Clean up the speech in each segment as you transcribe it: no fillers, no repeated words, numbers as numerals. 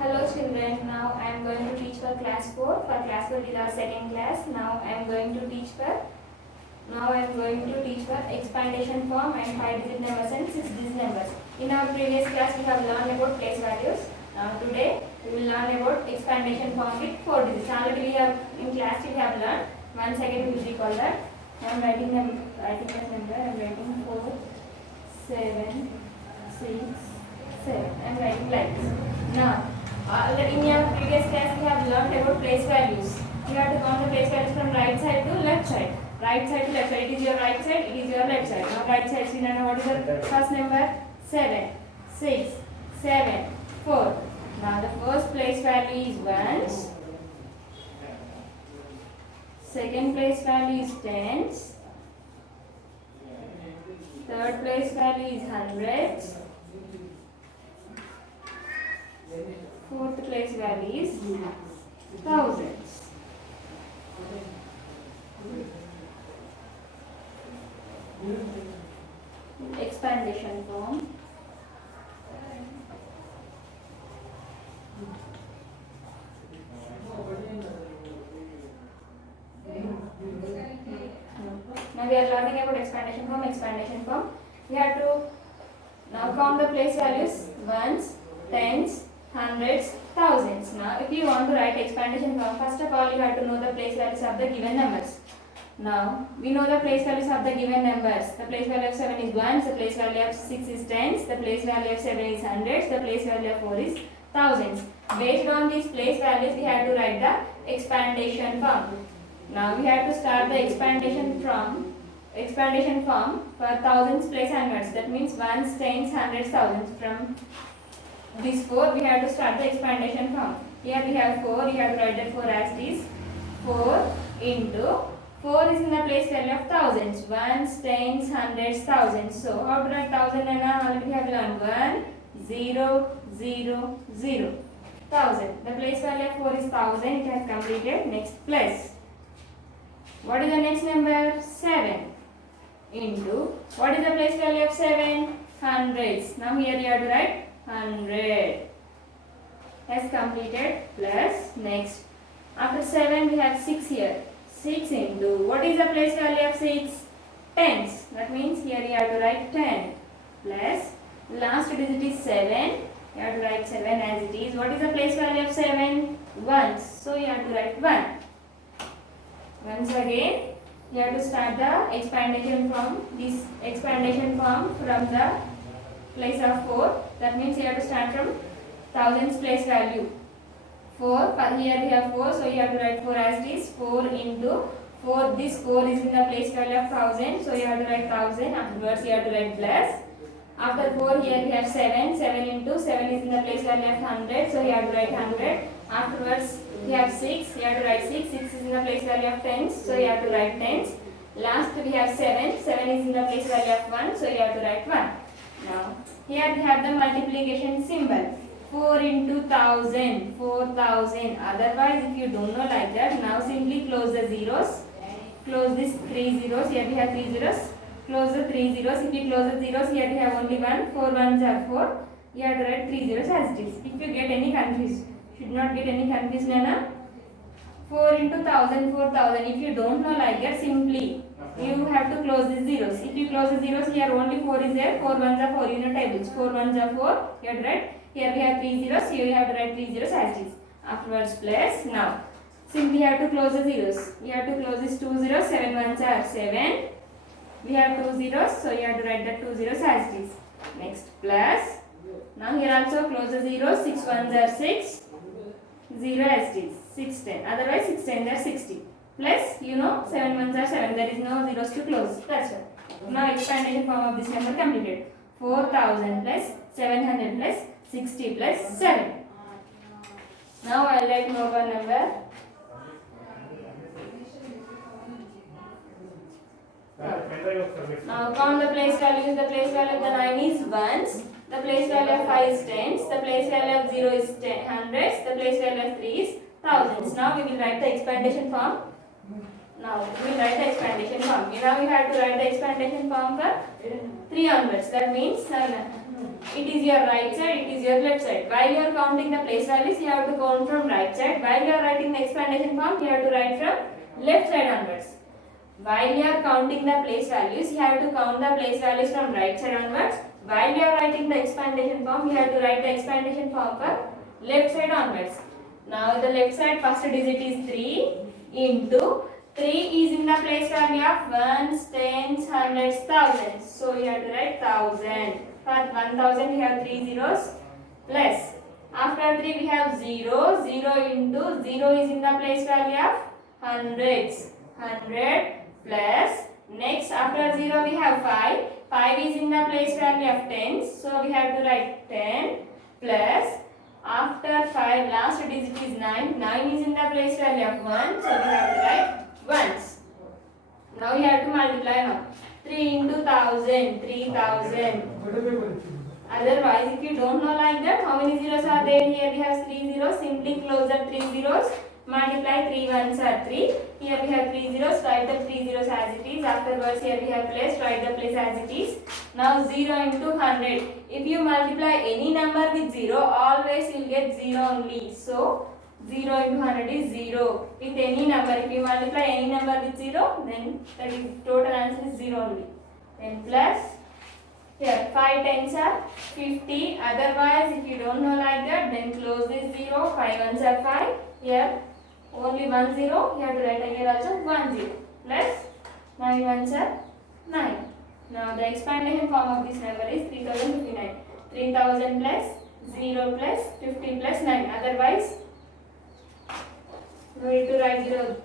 Hello children, now I am going to teach for class 4. For class 4 is our second class. Now I am going to teach for expandation form and 5 digit numbers and 6 digit numbers. In our previous class we have learned about place values. Now today we will learn about expandation form with 4 digits. Already we have in class we have learned. Once again we will recall that. I am writing that number. I am writing 4, 7, 6, 7. I am writing like this. Now in your previous class we have learned about place values. You have to count the place values from right side to left side. Right side to left side. It is your right side, it is your left side. Now right side, see now what is the first number? 7, 6, 7, 4. Now the first place value is ones. Second place value is tens. Third place value is hundreds. Fourth place value is thousands. Expandation form. Now we are learning about expandation form. We have to now count the place values: ones, tens, hundreds, thousands. Now if you want to write expandation form, first of all you have to know the place values of the given numbers. Now we know the place values of the given numbers. The place value of 7 is ones, the place value of 6 is tens, the place value of 7 is hundreds, the place value of 4 is thousands. Based on these place values we have to write the expandation form. Now we have to start the expandation form for thousands, place, and hundreds. That means ones, tens, hundreds, thousands. From these 4 we have to start the expandation form. Here we have 4, you have to write that 4 as this. 4 into 4 is in the place value of thousands. Ones, tens, hundreds, thousands. So how to write thousand? And already we have learned 1, 0, 0, 0. Thousand. The place value of 4 is thousand. It has completed. Next place. What is the next number? 7 into what is the place value of 7? Hundreds. Now here you have to write 100. Has completed. Plus next. After 7 we have 6 here. 6 into what is the place value of 6? Tens. That means here you have to write 10 plus last digit is 7. You have to write 7 as it is. What is the place value of 7? Ones. So you have to write 1. Once again you have to start the expandation form. This expandation form from the place of 4. That means you have to start from thousands place value. 4, here we have 4, so you have to write 4 as it is. 4 into 4, this 4 is in the place value of 1000, so you have to write 1000. Afterwards you have to write plus. After 4 here we have 7, 7 into 7 is in the place value of 100, so you have to write 100. Afterwards we have 6, you have to write 6, 6 is in the place value of tens, so you have to write tens. Last we have 7, 7 is in the place value of 1, so you have to write 1. Now here we have the multiplication symbol. 4 into 1000, 4000. Otherwise, if you don't know like that, now simply close the zeros. Close this 3 zeros. Here we have 3 zeros. Close the 3 zeros. If you close the zeros, here we have only 1. 4 ones are 4. You have to write 3 zeros as it is. If you get any confusion, should not get any confusion, Nana. 4 into 1000, 4000. If you don't know like that, simply you have to close the zeros. If you close the zeros, here only 4 is there. 4 ones are 4 in your tables. 4 ones are 4. You have to write. Here we have 3 zeros, here you have to write 3 zeros as it is. Afterwards plus. Now simply you have to close the zeros. You have to close this 2 zeros, 7 ones are 7. We have 2 zeros, so you have to write the 2 zeros as it is. Next plus. Now here also close the zeros, 6 ones are 6. 0 as it is. 6 10. Otherwise 6 10 are 60. Plus 7 ones are 7. There is no zeros to close. That's all. Now expandation form of this number completed. 4000 plus 700 plus 60 plus 7. Now I will write more one number. Now count the place values. The place value of the 9 is ones. The place value of 5 is tens. The place value of 0 is hundreds. The place value of 3 is thousands. Now we will write the expandation form. Now we will write the expandation form. Now we have to write the expandation form for 3 onwards. That means It is your right side, it is your left side. While you are counting the place values, you have to count from right side. While you are writing the explanation form, you have to write from left side onwards. While you are counting the place values, you have to count the place values from right side onwards. While you are writing the explanation form, you have to write the explanation form for left side onwards. Now the left side first digit is 3 into 3 is in the place value of ones, tens, hundreds, thousands. So you have to write 1000. For 1000 we have 3 zeros plus. After 3 we have 0. 0 into 0 is in the place value of hundreds. 100 plus. Next after 0 we have 5. 5 is in the place value of tens. So we have to write 10 plus. After 5 last digit is 9. 9 is in the place value of 1. So we have to write ones. Now you have to multiply now. 3 into 1000, 3000. Otherwise, if you don't know like that, how many zeros are there? Here we have 3 zeros. Simply close the 3 zeros. Multiply 3 ones are 3. Here we have 3 zeros. Write the 3 zeros as it is. Afterwards, here we have place. Write the place as it is. Now 0 into 100. If you multiply any number with 0, always you will get 0 only. So 0 into 100 is 0. With any number, if you multiply any number with 0, then that is total answer is 0 only. Then plus, here 5 tens are 50. Otherwise, if you don't know like that, then close this 0. 5 ones are 5. Here only 1 0. You have to write again also 1 0. Plus 9 ones are 9. Now the expandation form of this number is 3059. 3000 plus 0 plus 50 plus 9. Otherwise, no need to write 0.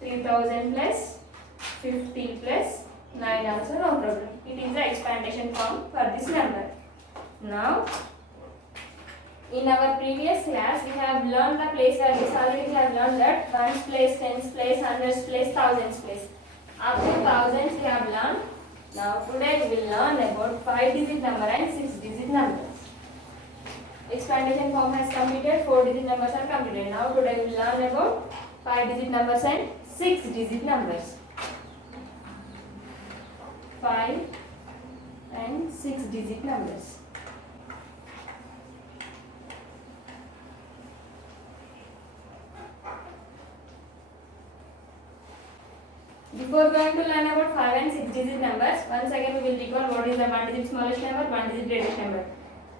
3000 plus 50 plus 9 also, no problem. It is the expandation form for this number. Now, in our previous class, we have learned the place values. Already we have learned that ones place, tens place, hundreds place, thousands place. Up to thousands we have learned. Now today we will learn about 5-digit number and 6-digit numbers. Expandation form has completed, 4-digit numbers are completed. Now today we will learn about 5-digit numbers and 6-digit numbers. 5 and 6-digit numbers. Before going to learn about 5 and 6-digit numbers, once again we will recall what is the 1-digit smallest number, 1-digit greatest number,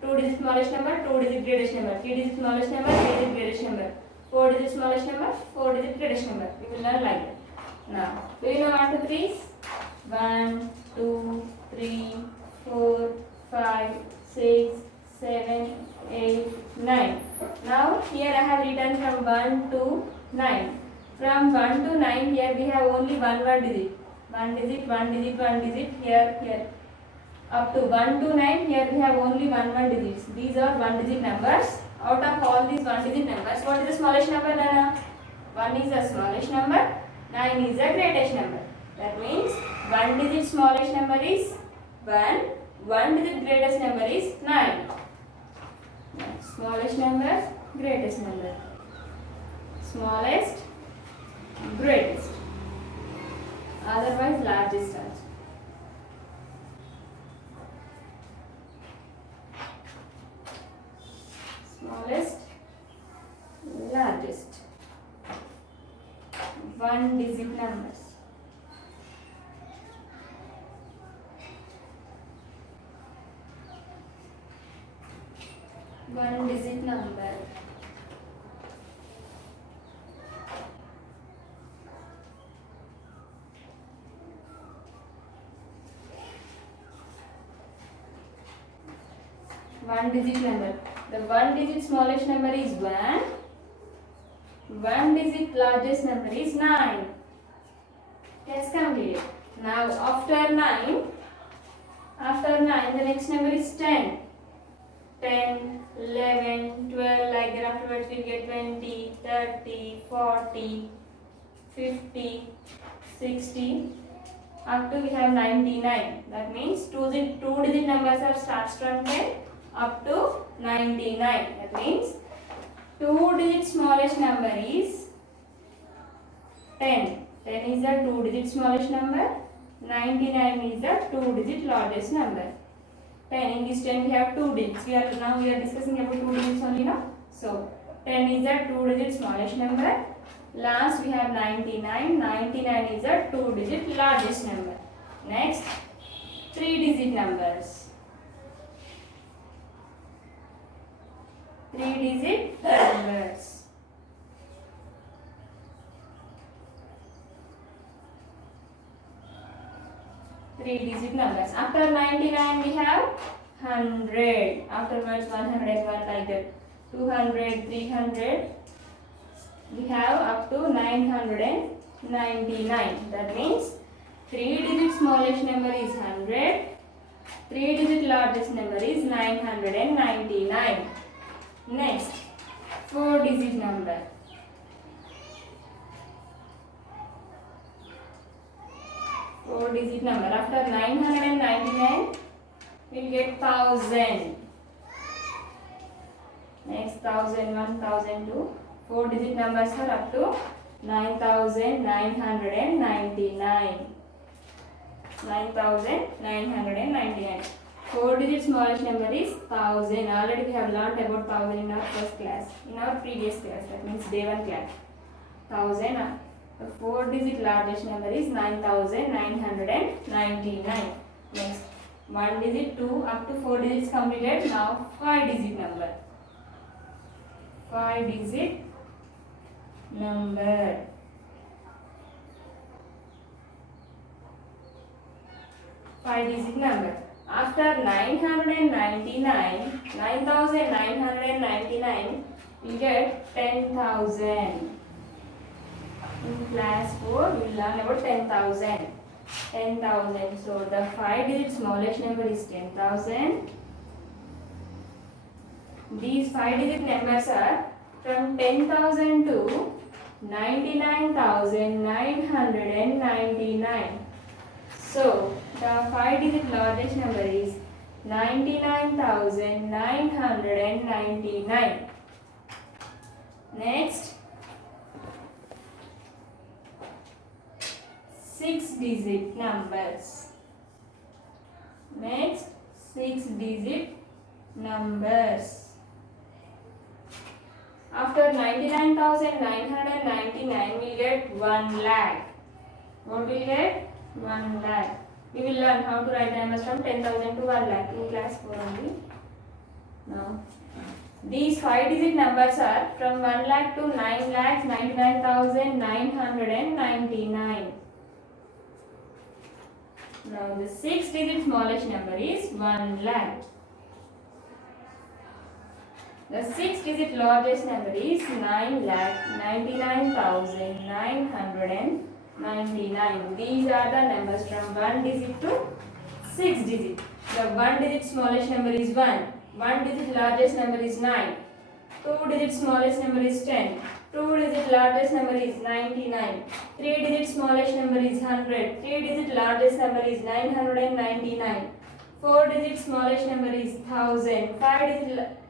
2-digit smallest number, 2-digit greatest number, 3-digit smallest number, 3-digit greatest number, 4-digit smallest number, 4-digit greatest number. We will learn like that. Now, do you know 1 to 3? 1, 2, 3, 4, 5, 6, 7, 8, 9. Now, here I have written from 1 to 9. From 1 to 9, here we have only one digit. 1 digit, 1 digit, 1 digit, here. Up to 1 to 9, here we have only one digits. These are 1-digit numbers. Out of all these 1-digit numbers, what is the smallest number, Nana? 1 is the smallest number, 9 is the greatest number. That means 1-digit smallest number is 1, 1-digit greatest number is 9. Smallest number, greatest number. Smallest, greatest. Otherwise, largest also. Smallest, largest. 1-digit numbers. One-digit number. One-digit number. The 1-digit smallest number is 1. 1-digit largest number is 9. Yes, complete. Now after 9, the next number is 10. 10, 11, 12, like that. Afterwards we get 20, 30, 40, 50, 60. Up to we have 99. That means two-digit numbers are starts from 10 up to 99. That means 2-digit smallest number is 10. 10 is the 2-digit smallest number. 99 is the 2-digit largest number. 10. In this 10 we have 2 digits. We are discussing about 2 digits only now. So 10 is a 2-digit smallest number. Last we have 99. 99 is a 2-digit largest number. Next 3-digit numbers. 3-digit numbers. 3-digit numbers. After 99 we have 100. Afterwards 101 like that. 200, 300. We have up to 999. That means 3-digit smallest number is 100. 3-digit largest number is 999. Next 4-digit number. 4-digit number. After 999, we'll get 1000. Next 1000, 1002. 4-digit numbers are up to 9999. 9999. 4-digit smallest number is 1000. Already we have learnt about 1000 in our first class, in our previous class. That means day 1 class. 1000. The 4-digit largest number is 9999. Next, 1 digit, 2 up to 4 digits completed. Now 5-digit number. 5-digit number. 5-digit number. After 9999, we get 10,000. In class 4, we will learn about 10,000. 10,000. So the 5-digit smallest number is 10,000. These 5-digit numbers are from 10,000 to 99,999. So the 5-digit largest number is 99,999. Next, 6-digit numbers. Next, 6-digit numbers. After 99,999, we get 1 lakh. What will get? 1 lakh. We will learn how to write numbers from 10,000 to 1 lakh in class 4 only. Now, these 5-digit numbers are from 1 lakh to 9,99,999. Now, the 6-digit smallest number is 1 lakh. The 6-digit largest number is 9,99,999. These are the numbers from 1 digit to 6 digit. The 1-digit smallest number is 1. 1-digit largest number is 9. 2-digit smallest number is 10. 2-digit largest number is 99. 3-digit smallest number is 100. 3-digit largest number is 999. 4-digit smallest number is 1000.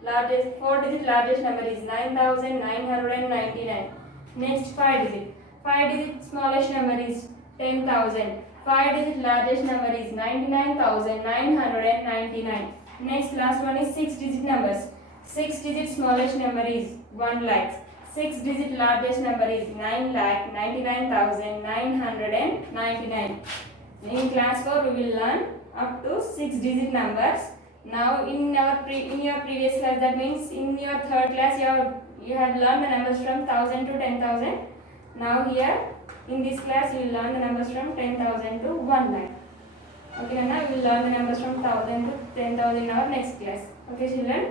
4-digit largest number is 9999. Next 5-digit. 5-digit smallest number is 10,000. 5-digit largest number is 99,999. Next last one is 6-digit numbers. 6-digit smallest number is 1 lakh. 6-digit largest number is 9,99,999. In class 4 we will learn up to 6-digit numbers. Now in your previous class, that means in your third class you have learned the numbers from 1000 to 10,000. Now here in this class you will learn the numbers from 10,000 to 1 lakh. Okay, now we will learn the numbers from 1000 to 10,000 in our next class. Okay children.